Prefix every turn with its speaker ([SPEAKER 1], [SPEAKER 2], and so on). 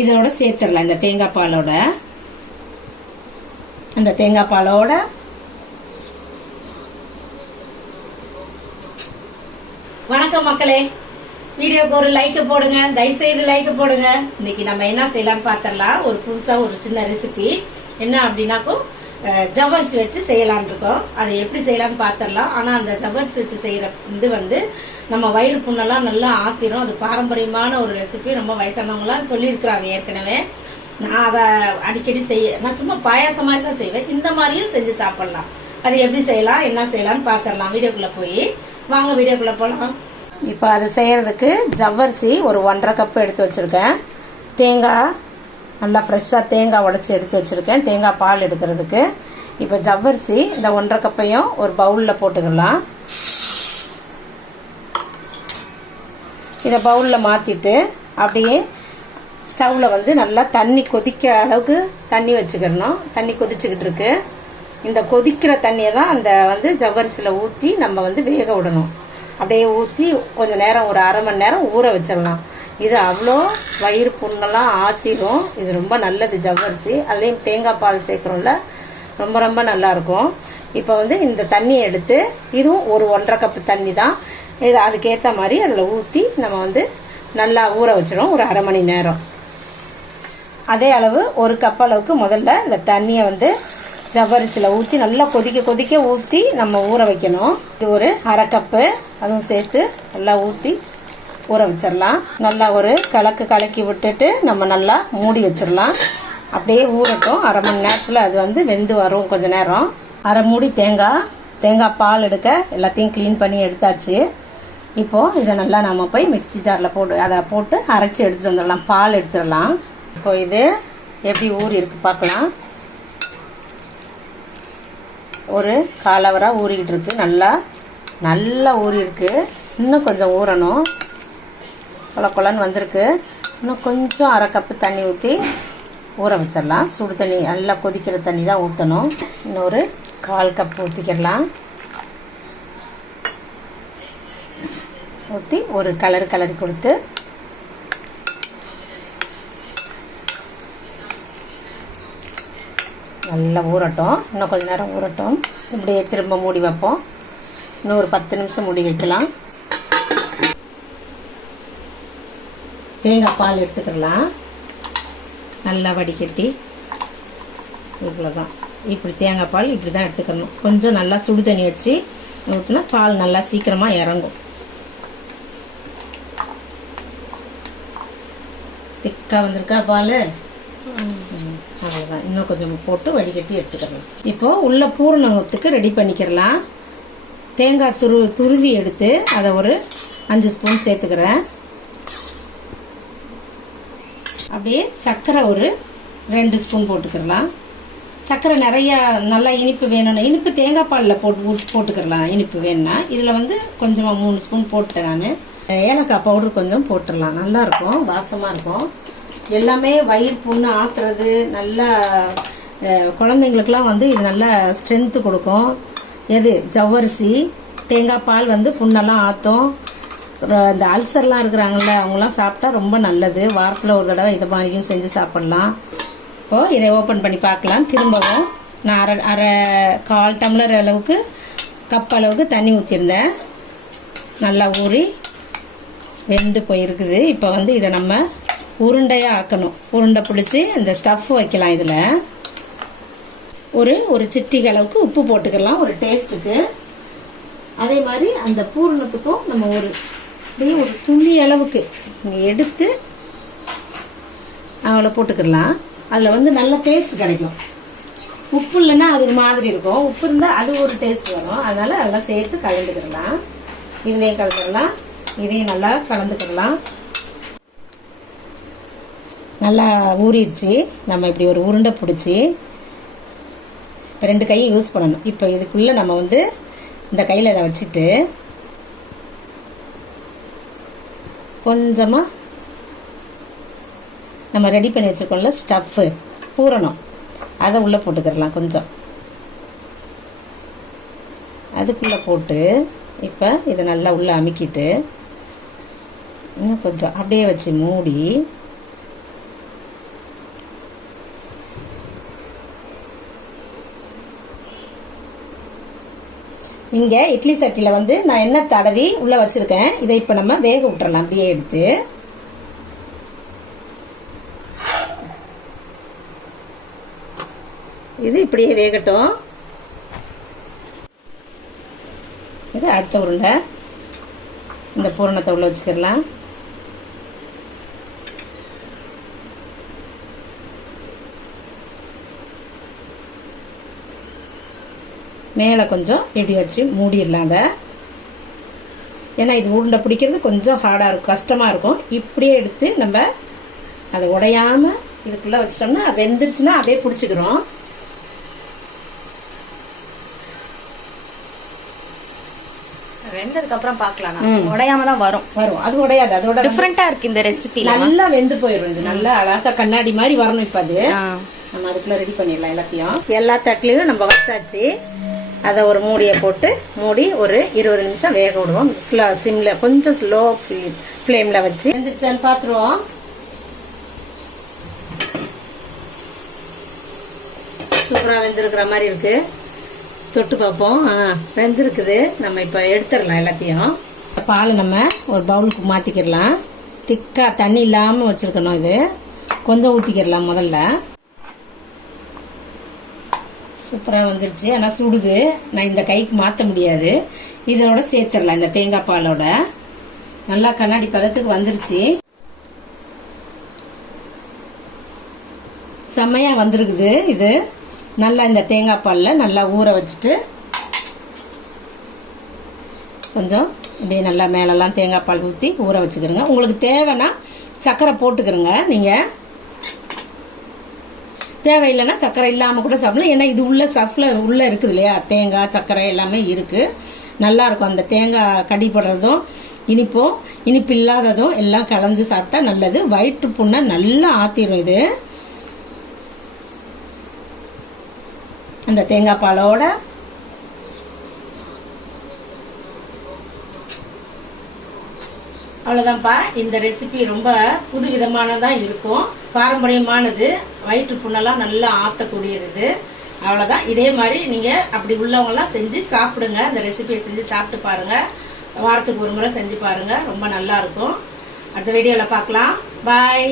[SPEAKER 1] இதோட சேர்த்துடலாம். இந்த தேங்காய் பாலோட. அந்த தேங்காய் பாலோட. வணக்கம் மக்களே. வீடியோக்கு ஒரு லைக் போடுங்க. தயவுசெய்து லைக் போடுங்க. இன்னைக்கு நம்ம என்ன செய்யலாம்னு பார்த்தரலாம் ஒரு புதுசா ஒரு சின்ன ரெசிபி என்ன அப்படின்னாக்கும் ஜவ்வரிசி வச்சு செய்யலாம்னு இருக்கோம். அதை எப்படி செய்யலாம்னு பார்த்தரலாம் ஆனா அந்த ஜவ்வரிசி வச்சு செய்யற இது வந்து நம்ம வயிறு புண்ணெல்லாம் நல்லா ஆத்திரும். அது பாரம்பரியமான ஒரு ரெசிபி ரொம்ப வயசானவங்களாம் சொல்லியிருக்கிறாங்க ஏற்கனவே. நான் அதை அடிக்கடி செய்ய நான் சும்மா பாயாசம் மாதிரி தான் செய்வேன். இந்த மாதிரியும் செஞ்சு சாப்பிடலாம். அது எப்படி செய்யலாம் என்ன செய்யலாம்னு பார்த்துடலாம் வீடியோக்குள்ளே போய் வாங்க வீடியோக்குள்ளே போகலாம் இப்போ அதை செய்கிறதுக்கு ஜவ்வரிசி ஒரு ஒன்றரை கப் எடுத்து வச்சுருக்கேன். தேங்காய் நல்லா ஃப்ரெஷ்ஷாக தேங்காய் உடச்சி எடுத்து வச்சுருக்கேன். தேங்காய் பால் எடுக்கிறதுக்கு. இப்போ ஜவ்வரிசி இந்த ஒன்றரை கப்பையும் ஒரு பவுலில் போட்டுக்கலாம். இதை பவுலில் மாற்றிட்டு அப்படியே ஸ்டவ்வில் வந்து நல்லா தண்ணி கொதிக்கிற அளவுக்கு தண்ணி வச்சுக்கிறணும். தண்ணி கொதிச்சுக்கிட்டு இருக்கு. இந்த கொதிக்கிற தண்ணியை தான் அந்த வந்து ஜவ்வரிசியில் ஊற்றி நம்ம வந்து வேக விடணும். அப்படியே ஊற்றி கொஞ்சம் நேரம் ஒரு அரை மணி நேரம் ஊற வச்சிடலாம். இது அவ்வளோ வயிறு புண்ணெல்லாம் ஆற்றிடும் இது ரொம்ப நல்லது ஜவ்வரிசி. அதுலேயும் தேங்காய் பால் சேர்க்குறோம்ல ரொம்ப ரொம்ப நல்லா இருக்கும். இப்போ வந்து இந்த தண்ணியை எடுத்து இதுவும் ஒரு ஒன்றரை கப்பு தண்ணி தான் இது அதுக்கேற்ற மாதிரி அதில் ஊற்றி நம்ம வந்து நல்லா ஊற வச்சிடும் ஒரு அரை மணி நேரம். அதே அளவு ஒரு கப் அளவுக்கு முதல்ல இந்த தண்ணியை வந்து ஜவ்வரிசியில் ஊற்றி நல்லா கொதிக்க கொதிக்க ஊற்றி நம்ம ஊற வைக்கணும். இது ஒரு அரை கப்பு அதுவும் சேர்த்து நல்லா ஊற்றி ஊற வச்சிடலாம் நல்லா ஒரு கலக்கு கலக்கி விட்டுட்டு நம்ம நல்லா மூடி வச்சிடலாம் அப்படியே ஊறட்டும். அரை மணி நேரத்தில் அது வந்து வெந்து வரும் கொஞ்சம் நேரம். அரை மூடி தேங்காய் தேங்காய் பால் எடுக்க எல்லாத்தையும் க்ளீன் பண்ணி எடுத்தாச்சு. இப்போ இதை நல்லா நம்ம போய் மிக்ஸி ஜாரில் போட்டு அதை போட்டு அரைச்சி எடுத்துட்டு வந்துடலாம். பால் எடுத்துடலாம். இப்போ இது எப்படி ஊறி இருக்கு பார்க்கலாம். ஒரு காலவராக ஊறிக்கிட்டு இருக்கு. நல்லா நல்லா ஊறி இருக்கு. இன்னும் கொஞ்சம் ஊறணும். கொல கொலன்னு வந்திருக்கு. இன்னும் கொஞ்சம் அரை கப்பு தண்ணி ஊற்றி ஊற வச்சிடலாம். சுடு தண்ணி நல்லா கொதிக்கிற தண்ணி தான் ஊற்றணும் இன்னொரு கால் கப் ஊற்றிக்கிடலாம் ஊற்றி ஒரு கலர் கலரி கொடுத்து நல்லா ஊறட்டும். இன்னும் கொஞ்ச நேரம் ஊறட்டும். இப்படியே திரும்ப மூடி வைப்போம். இன்னும் ஒரு பத்து நிமிஷம் மூடி வைக்கலாம். தேங்காய் பால் எடுத்துக்கலாம் நல்லா வடிகட்டி. இவ்வளோதான் இப்படி தேங்காய் பால் இப்படி தான் எடுத்துக்கணும். கொஞ்சம் நல்லா சுடு தண்ணி வச்சு ஊற்றினா பால் நல்லா சீக்கிரமாக இறங்கும். திக்காக வந்திருக்கா? பால். அவ்வளோதான் இன்னும் கொஞ்சம் போட்டு வடிகட்டி எடுத்துக்கலாம் இப்போது உள்ள பூரணத்துக்கு ரெடி பண்ணிக்கிறலாம். தேங்காய் துரு துருவி எடுத்து அதை ஒரு அஞ்சு ஸ்பூன் சேர்த்துக்கிறேன். அப்படியே சர்க்கரை ஒரு ரெண்டு ஸ்பூன் போட்டுக்கிறலாம். சர்க்கரை நிறையா நல்லா இனிப்பு வேணும்னா இனிப்பு தேங்காய் பாலில் போட்டு போட்டுக்கிறலாம். இனிப்பு வேணும்னா இதில் வந்து கொஞ்சமாக மூணு ஸ்பூன் போட்டுட்டேன் நான். ஏலக்காய் பவுடர் கொஞ்சம் போட்டுடலாம். நல்லா இருக்கும் வாசமாக இருக்கும். எல்லாமே வயிறு புண்ணு ஆத்துறது நல்லா குழந்தைங்களுக்கெல்லாம் குழந்தைங்களுக்குலாம் வந்து இது நல்லா ஸ்ட்ரென்த்து கொடுக்கும். எது? ஜவ்வரிசி தேங்காய் பால் வந்து புண்ணெல்லாம் ஆற்றும் இந்த அல்சர்லாம் இருக்கிறாங்கள அவங்களாம் சாப்பிட்டா ரொம்ப நல்லது. வாரத்தில் ஒரு தடவை இதை மாதிரியும் செஞ்சு சாப்பிட்லாம். இப்போது இதை ஓப்பன் பண்ணி பார்க்கலாம். திரும்பவும் நான் அரை அரை கால் டம்ளர் அளவுக்கு கப் அளவுக்கு தண்ணி ஊற்றிருந்தேன் நல்லா ஊறி வெந்து போயிருக்குது. இப்போ வந்து இதை நம்ம உருண்டையாக ஆக்கணும். உருண்டை பிடிச்சி இந்த ஸ்டஃப் வைக்கலாம் இதில். ஒரு ஒரு சிட்டிகை அளவுக்கு உப்பு போட்டுக்கலாம். ஒரு டேஸ்ட்டுக்கு அதே மாதிரி அந்த பூரணத்துக்கும் நம்ம ஒரு அப்படியே ஒரு துளி அளவுக்கு எடுத்து அவளை போட்டுக்கிடலாம் அதில் வந்து நல்ல டேஸ்ட் கிடைக்கும். உப்பு இல்லைன்னா அது ஒரு மாதிரி இருக்கும். உப்பு இருந்தால் அது ஒரு டேஸ்ட் வரும். அதனால் அதெல்லாம் சேர்த்து கலந்துக்கிடலாம் இதுலேயும் கலந்துடலாம் இதையும் நல்லா கலந்துக்கிடலாம் நல்லா ஊறிடுச்சு. நம்ம இப்படி ஒரு உருண்டை பிடிச்சி இப்போ ரெண்டு கையை யூஸ் பண்ணணும். இப்போ இதுக்குள்ளே நம்ம வந்து இந்த கையில் இதை வச்சுட்டு கொஞ்சமாக நம்ம ரெடி பண்ணி வச்சுருக்கோம்ல ஸ்டஃப்பு பூரணம். அதை உள்ளே போட்டுக்கிடலாம் கொஞ்சம். அதுக்குள்ளே போட்டு இப்போ இதை நல்லா உள்ளே அமுக்கிட்டு இன்னும் கொஞ்சம் அப்படியே வச்சு மூடி. இங்கே இட்லி சட்டியில் வந்து நான் என்ன தடவி உள்ளே வச்சுருக்கேன். இதை இப்போ நம்ம வேக விட்டுறலாம். அப்படியே எடுத்து. இது இப்படியே வேகட்டும். இது அடுத்த உருண்டை. இந்த பூரணத்தை உள்ளே வச்சுக்கிடலாம். மேலே கொஞ்சம் இப்படி வச்சு மூடிடலாம் அதை. ஏன்னா இது உருண்டை பிடிக்கிறது கொஞ்சம் ஹார்டாக இருக்கும் கஷ்டமாக இருக்கும். இப்படியே எடுத்து நம்ம அதை உடையாம இதுக்குள்ளே வச்சிட்டோம்னா வெந்துருச்சுன்னா அப்படியே பிடிச்சிக்கிறோம்.
[SPEAKER 2] வெந்ததுக்கு அப்புறம் பார்க்கலாம் உடையாம தான் வரும்.
[SPEAKER 1] வரும். அது உடையாது. அதோட
[SPEAKER 2] டிஃப்ரெண்டா இருக்கு இந்த ரெசிபில
[SPEAKER 1] நல்லா வெந்து போயிடும் இது. நல்லா அழகா கண்ணாடி மாதிரி வரணும் இப்போ அது. நம்ம அதுக்குள்ள ரெடி பண்ணிடலாம் எல்லாத்தையும். எல்லா தட்டுலையும் நம்ம வச்சாச்சு. அதை ஒரு மூடியை போட்டு மூடி ஒரு இருபது நிமிஷம் வேக விடுவோம். சிம்ல கொஞ்சம் ஸ்லோ ஃப்ளேமில் வச்சு வெந்துருச்சான்னு பார்த்துருவோம் சூப்பராக வெந்திருக்கிற மாதிரி இருக்கு. தொட்டு பார்ப்போம். ஆ வெந்திருக்குது. நம்ம இப்போ எடுத்துடலாம் எல்லாத்தையும். பால் நம்ம ஒரு பவுலுக்கு மாற்றிக்கிடலாம் திக்காக தண்ணி இல்லாமல் வச்சுருக்கணும் இது. கொஞ்சம் ஊற்றிக்கிடலாம் முதல்ல. சூப்பராக வந்துருச்சு. ஆனால் சுடுது. நான் இந்த கைக்கு மாற்ற முடியாது. இதோட சேர்த்துடலாம் இந்த தேங்காய் பாலோட. நல்லா கண்ணாடி பதத்துக்கு வந்துருச்சு. செம்மையாக வந்திருக்குது இது. நல்லா இந்த தேங்காய் பாலில் நல்லா ஊற வச்சுட்டு கொஞ்சம் இப்படியே நல்லா மேலெல்லாம் தேங்காய் பால் ஊற்றி ஊற வச்சுக்கிறோங்க உங்களுக்கு தேவைன்னா சர்க்கரை போட்டுக்கிறோங்க நீங்கள் தேவையில்லைன்னா சர்க்கரை இல்லாமல் கூட சாப்பிடலாம். ஏன்னா இது உள்ள ஸ்டஃப்பில் உள்ளே இருக்குது இல்லையா? தேங்காய் சர்க்கரை எல்லாமே இருக்குது நல்லாயிருக்கும் அந்த தேங்காய் கடி போடுறதும் இனிப்பும் இனிப்பு இல்லாததும் எல்லாம் கலந்து சாப்பிட்டா நல்லது. வயிற்று புண்ணை நல்லா ஆற்றிடும் இது. அந்த தேங்காய் பாலோட அவ்வளோதான்ப்பா இந்த ரெசிபி ரொம்ப புது விதமானதாக இருக்கும். பாரம்பரியமானது. வயிற்று புண்ணெல்லாம் நல்லா ஆற்றக்கூடியது இது அவ்வளோதான் இதே மாதிரி நீங்கள் அப்படி உள்ளவங்கலாம் செஞ்சு சாப்பிடுங்க. இந்த ரெசிபியை செஞ்சு சாப்பிட்டு பாருங்க. வாரத்துக்கு ஒரு முறை செஞ்சு பாருங்க. ரொம்ப நல்லா இருக்கும். அடுத்த வீடியோவில் பார்க்கலாம். பாய்